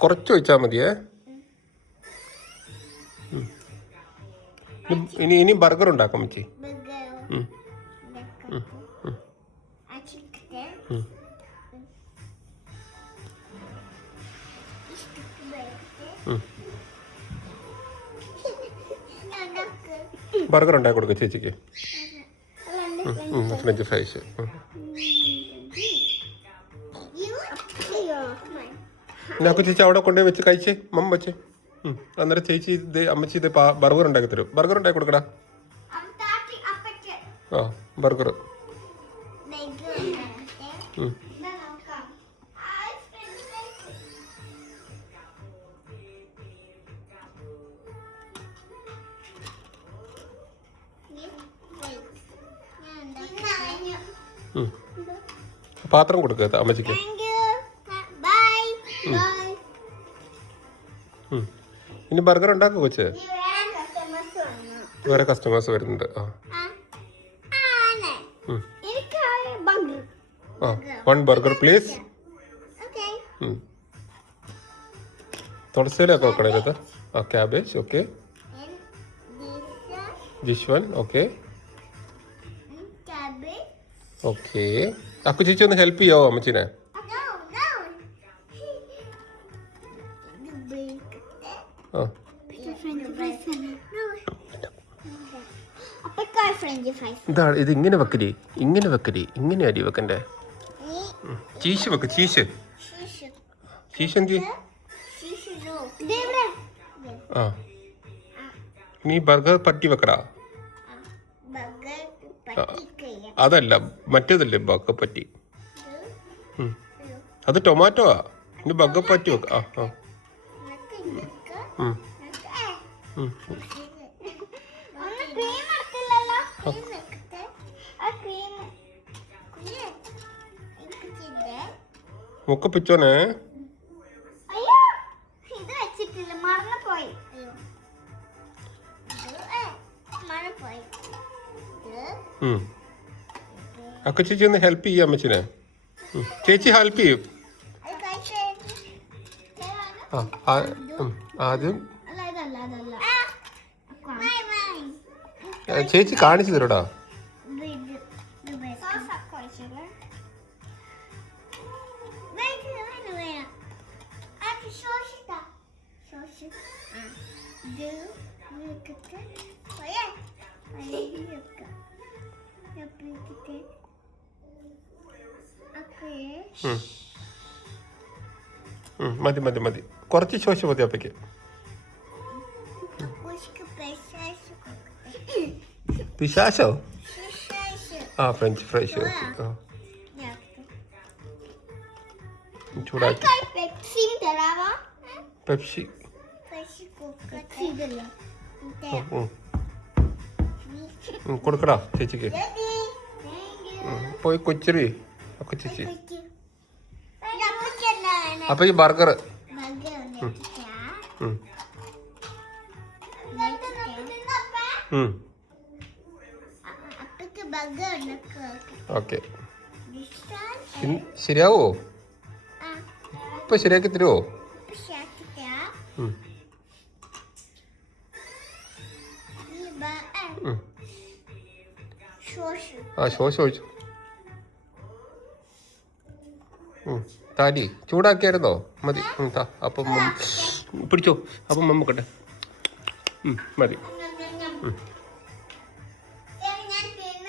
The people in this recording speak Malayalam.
കുറച്ച് ഒഴിച്ചാൽ മതിയേ. ഇനി ബർഗർ ഉണ്ടാക്കാം അമ്മച്ചി. ബർഗർ ഉണ്ടാക്കി കൊടുക്കുക ചേച്ചിക്ക്. French fries. ഞാക്ക് ചേച്ചി അവിടെ കൊണ്ടുപോയി വെച്ച് കഴിച്ചേ. മമ്മ വെച്ചേ. അന്നേരം ചേച്ചി ഇത് അമ്മച്ചി ഇത് ബർഗർ ഉണ്ടാക്കി തരും. ബർഗർ ഉണ്ടാക്കി കൊടുക്കടാ. ആ ബർഗർ. പാത്രം കൊടുക്കുക അമ്മച്ചിക്ക്. ഇനി ബർഗർ ഉണ്ടാക്കുക കൊച്ച്. വേറെ കസ്റ്റമേഴ്സ് വരുന്നുണ്ട്. ആ 1 ബർഗർ പ്ലീസ്. തുളസിയിലൊക്കെ വെക്കണം ഇതിനകത്ത്. ആ cabbage. Okay. This one. Okay okay. Akku ചേച്ചി ഒന്ന് ഹെൽപ്പ് ചെയ്യാവോ അമ്മച്ചിനെ? ഇതാണ് ഇത്. ഇങ്ങനെ വെക്കരി, ഇങ്ങനെ വെക്കരി, ഇങ്ങനെ അരി വെക്കണ്ടേ. ചീസ് വെക്ക്. ചീസ് എന്ത്? ആ നീ ബർഗർ പറ്റി വെക്കടാ. അതല്ല മറ്റേതല്ലേ ബർഗർ പറ്റി. അത് ടൊമാറ്റോയാ. ഇനി ബർഗർ പറ്റി വെക്ക. ആ മുക്ക പിച്ചോനെ. അക്ക ചേച്ചി ഒന്ന് ഹെൽപ്പ് ചെയ്യാം അമ്മച്ചിനെ. ചേച്ചി ഹെൽപ്പ് ചെയ്യും. ആദ്യം ചേച്ചി കാണിച്ചു തരൂടാ. മതി മതി മതി. കുറച്ച് ശോശ മതി അപ്പയ്ക്ക്. പിശാശോ? ആ ഫ്രഞ്ച് ഫ്രൈസ്. ചൂടാക്കി പെപ്സി കൊടുക്കടാ ചേച്ചിക്ക്. പോയി കൊച്ചിരി ഒക്കെ ചേച്ചി. അപ്പൊ ഈ ബർഗർ ഓക്കെ. ശരിയാവോ? ഇപ്പൊ ശരിയാക്കി തരുമോ? ആ ശോശ ഒഴിച്ചു. താലി ചൂടാക്കിയായിരുന്നോ? മതി. അപ്പം പിടിച്ചോ. അപ്പം മമ്മക്കട്ടെ. മതി.